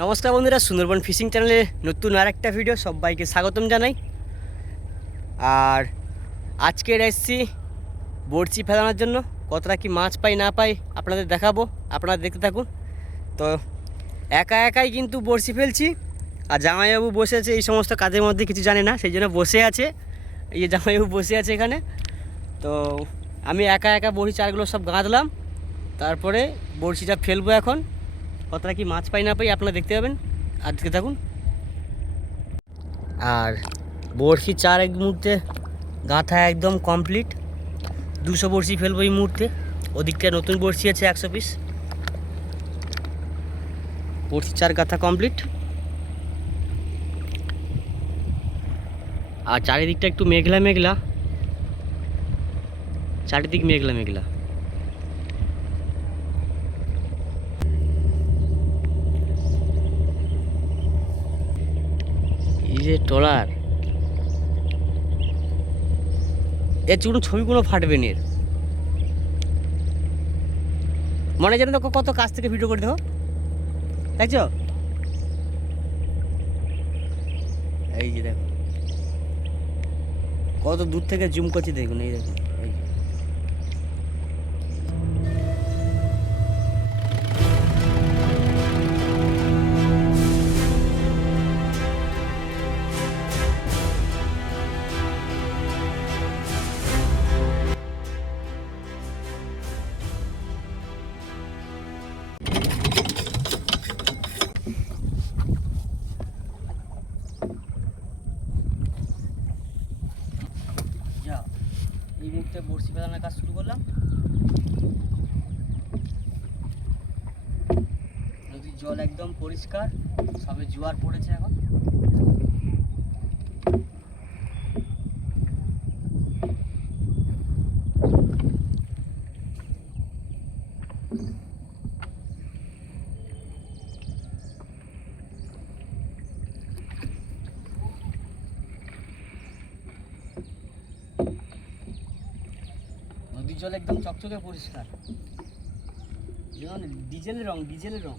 নমস্কার বন্ধুরা, সুন্দরবন ফিশিং চ্যানেলে নতুন আর একটা ভিডিও সবাইকে স্বাগতম জানাই। আর আজকে এসেছি বড়শি ফেলানোর জন্য, কতটা কি মাছ পাই, না পাই আপনাদের দেখাবো, আপনারা দেখতে থাকুন। তো একা একাই কিন্তু বড়শি ফেলছি, আর জামাইবাবু বসে আছে, এই সমস্ত কাজের মধ্যে কিছু জানে না, সেই জন্য বসে আছে। এই জামাইবাবু বসে আছে এখানে। তো আমি একা একা বড়শি চারগুলো সব গাঁদলাম তারপরে বড়শিটা ফেলব এখন। কতটা কি মাছ পাই না পাই আপনারা দেখতে পাবেন। আজকে থাকুন। আর বড়শি চার এক মুহূর্তে গাঁথা একদম কমপ্লিট। দুশো বড়শি ফেলব এই মুহূর্তে। ওদিকটা নতুন বড়শি আছে একশো পিস। বড়শি চার গাঁথা কমপ্লিট। আর চারিদিকটা একটু মেঘলা মেঘলা চারিদিক মেঘলা মেঘলা এই যে ট্রলার এর কোনো ছবিগুলো ফাটবে এর মনে যেন তো কত কাছ থেকে ভিডিও করে দেখো দেখছ এই যে দেখো। কত দূর থেকে জুম করছি দেখুন, এই দেখুন। মুহূর্তে বড়শি ফেলানোর কাজ শুরু করলাম। নদীর জল একদম পরিষ্কার সবে জোয়ার পড়েছে এখন নদীর জল একদম চকচকে পরিষ্কার। ডিজেল রং ডিজেল রং।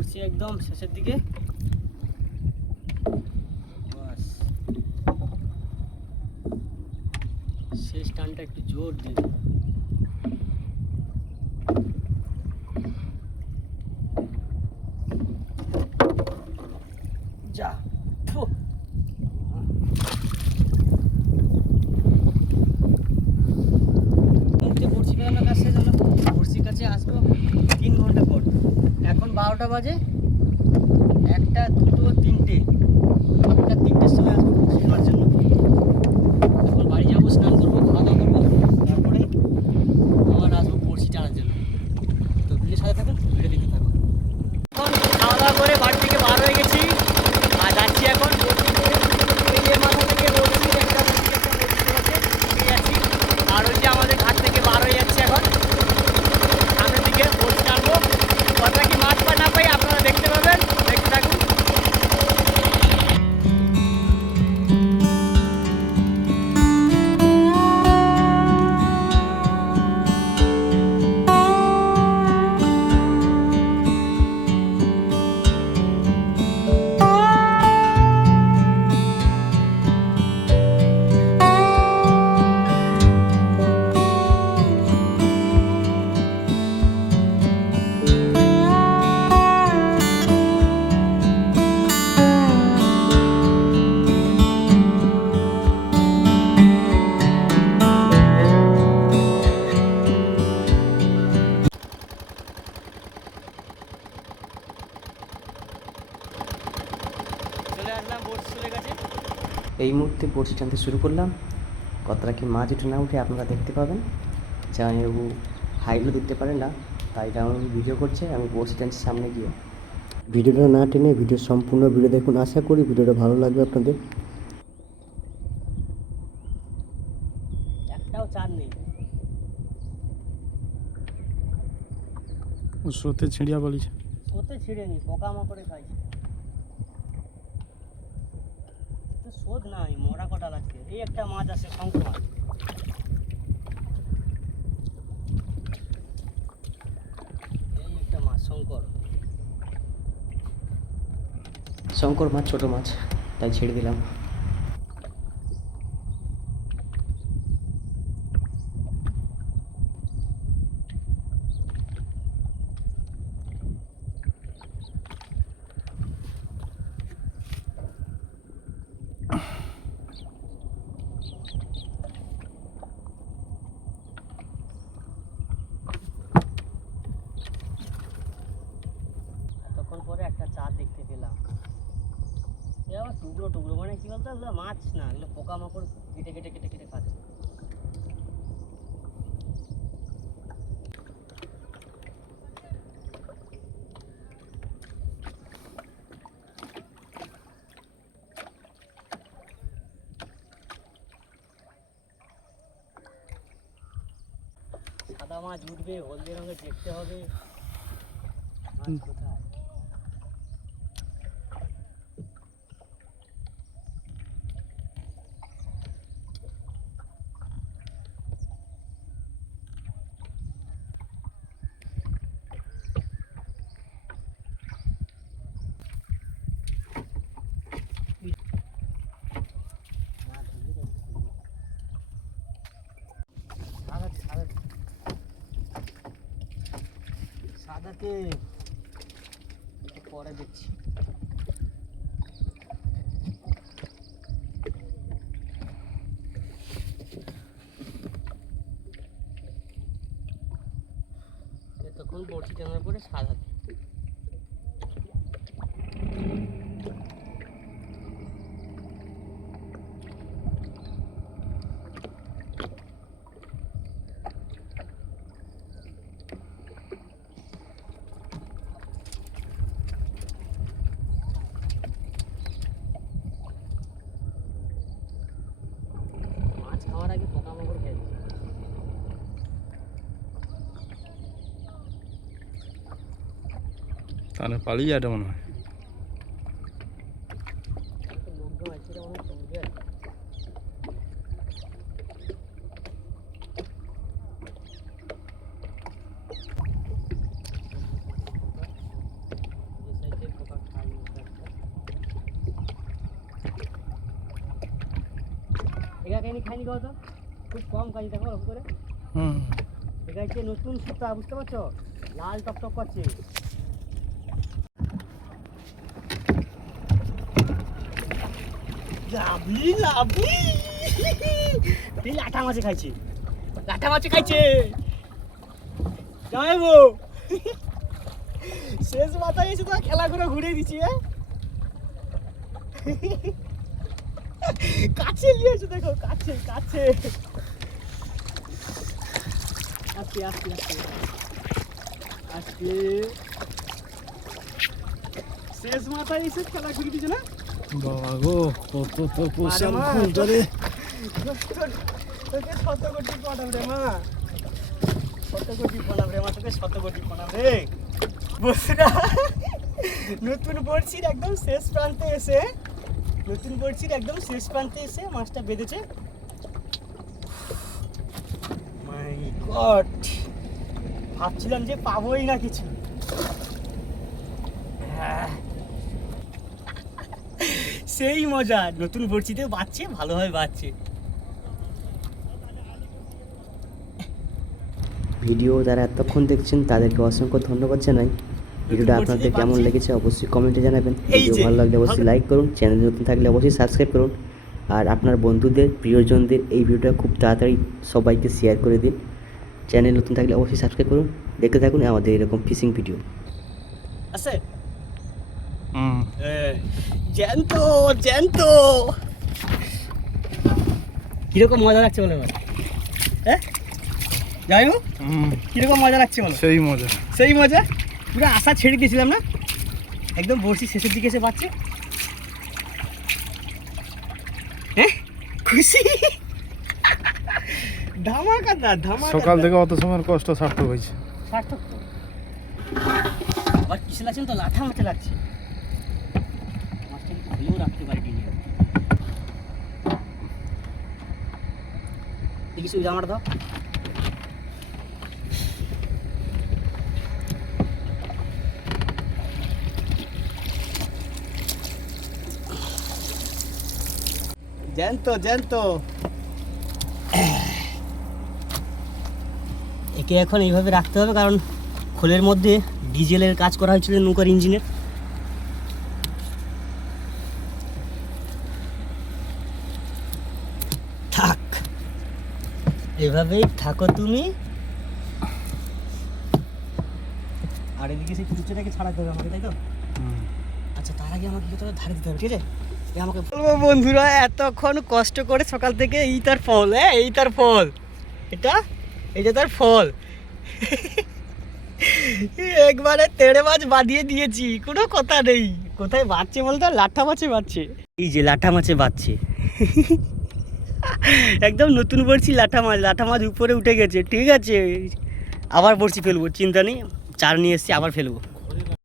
মুহূর্তে পড়ছি একদম শেষের দিকে বাস শেষ টানটা একটু জোর দিয়ে বাজে মুহূর্তে বড়শি টানতে শুরু করলাম। কতটা কি মাছ উঠে না উঠে আপনারা দেখতে পাবেন। জামাইবাবু হাইগুলো দেখতে পারেন না তাই যেমন ভিডিও করছে আমি বড়শি টানছি সামনে গিয়ে। ভিডিওটা না টেনে ভিডিও সম্পূর্ণ ভিডিও দেখুন আশা করি ভিডিওটা ভালো লাগবে আপনাদের। একটাও চার নেই। স্রোতে ছিঁড়িয়া বলিছে। সোতে ছিঁড়ে নি পোকামাকড়ে খাইছে। শোধ নাই, মরা কটা লাগছে এই একটা মাছ আছে শঙ্কর মাছ। একটা মাছ, শঙ্কর। শঙ্কর মাছ, ছোট মাছ, তাই ছেড়ে দিলাম তখন পরে একটা চার দেখতে পেলাম এ আবার টুকরো টুকরো মানে কি বলতো এগুলো মাছ না এগুলো পোকামাকড় কেটে কেটে কেটে কেটে খাচ্ছে সাদা মাছ উঠবে হলদে রঙের দেখতে হবে মাছ কোথায় সাদাতে সাদাতে সাদাতে পরে দেখছি। এতক্ষণ বড়শি টানার পরে সাদাতে তাহলে পালিয়ে যাবে মনে হয় খাইনি খুব কম করে। হুম। নতুন সুতা বুঝতে পারছ? লাল টকটক করছে। লাভলি লাভলি এই লাঠা মাছে খাইছে। লাঠা মাছে খাইছে। যাইবো শেষ মাথায় এসে তো খেলা করে ঘুরে দিচ্ছি হ্যাঁ? কাছে নিয়েছে দেখো, কাছে কাছে। আস্তে আস্তে শেষ মাথায় এসে খেলা ঘুরে দিচ্ছে না? বাবা গো কত তো পোষার খুলটা রে। তোকে শত কোটি প্রণাম রে মা শত কোটি প্রণাম রে মা তোকে শত কোটি প্রণাম রে বসরা নতুন বড়শির একদম শেষ প্রান্তে এসে নতুন বড়শির একদম শেষ প্রান্তে এসে মাছটা বেঁধেছে মাই গড ভাবছিলাম যে পাবোই না কিছু হ্যাঁ। সেই মজা। নতুন বড়শিতে বাচ্চে ভালোভাবে বাচ্চে ভিডিও যারা এতক্ষণ দেখছেন তাদেরকে অসংখ্য ধন্যবাদ জানাই। ভিডিওটা আপনাদের কেমন লেগেছে অবশ্যই কমেন্টে জানাবেন। ভিডিও ভালো লাগলে অবশ্যই লাইক করুন চ্যানেল নতুন থাকলে অবশ্যই সাবস্ক্রাইব করুন। আর আপনার বন্ধুদের প্রিয়জনদের এই ভিডিওটা খুব তাড়াতাড়ি সবাইকে শেয়ার করে দিন। চ্যানেল নতুন থাকলে অবশ্যই সাবস্ক্রাইব করুন। দেখতে থাকুন আমাদের এরকম ফিশিং ভিডিও আছে জ্যান্ত জ্যান্ত। কীরকম মজা লাগছে বলো হ্যাঁ? যাই হোক হুম কীরকম মজা লাগছে বলো? সেই মজা। সেই মজা? পুরো আশা ছেড়ে দিয়েছিলাম না? একদম বসি শেষের দিকে এসে পাচ্ছে। হ্যাঁ খুশি? ধামাকা দা ধামাকা সকাল থেকে অত সময়ের কষ্ট সার্থক হয়েছে। সার্থক তো। আবার কিসে লাগছে তো লাঠা মাঠে লাগছে। খুলেও রাখতে পারি ডিঙে দেখি জামাটা দাও। জ্যান্ত জ্যান্ত। একে এখন এইভাবে রাখতে হবে, কারণ খোলের মধ্যে ডিজেলের কাজ করা হয়েছিল নৌকার ইঞ্জিনের থাক এভাবেই থাকো তুমি। আর এদিকে সেই কুচুটাকে ছাড়াতে হবে আমাকে তাই তো? আচ্ছা তার আগে আমাকে কিছুটা ধারে দিতে হবে ঠিক আছে? আমাকে বলব বন্ধুরা এতক্ষণ কষ্ট করে সকাল থেকে এই তার ফল হ্যাঁ এই তার ফল। এটা এটা তার ফল। একবারে তেড়ে মাছ বাঁধিয়ে দিয়েছি কোনো কথা নেই। কোথায় বাঁচছে বলতো? লাঠা মাছে বাঁচছে। এই যে লাঠা মাছে বাঁচছে। একদম নতুন বলছি লাঠা মাছ লাঠা মাছ উপরে উঠে গেছে, ঠিক আছে? আবার বড়ছি ফেলব, চিন্তা নেই, চার নিয়ে এসছি, আবার ফেলব।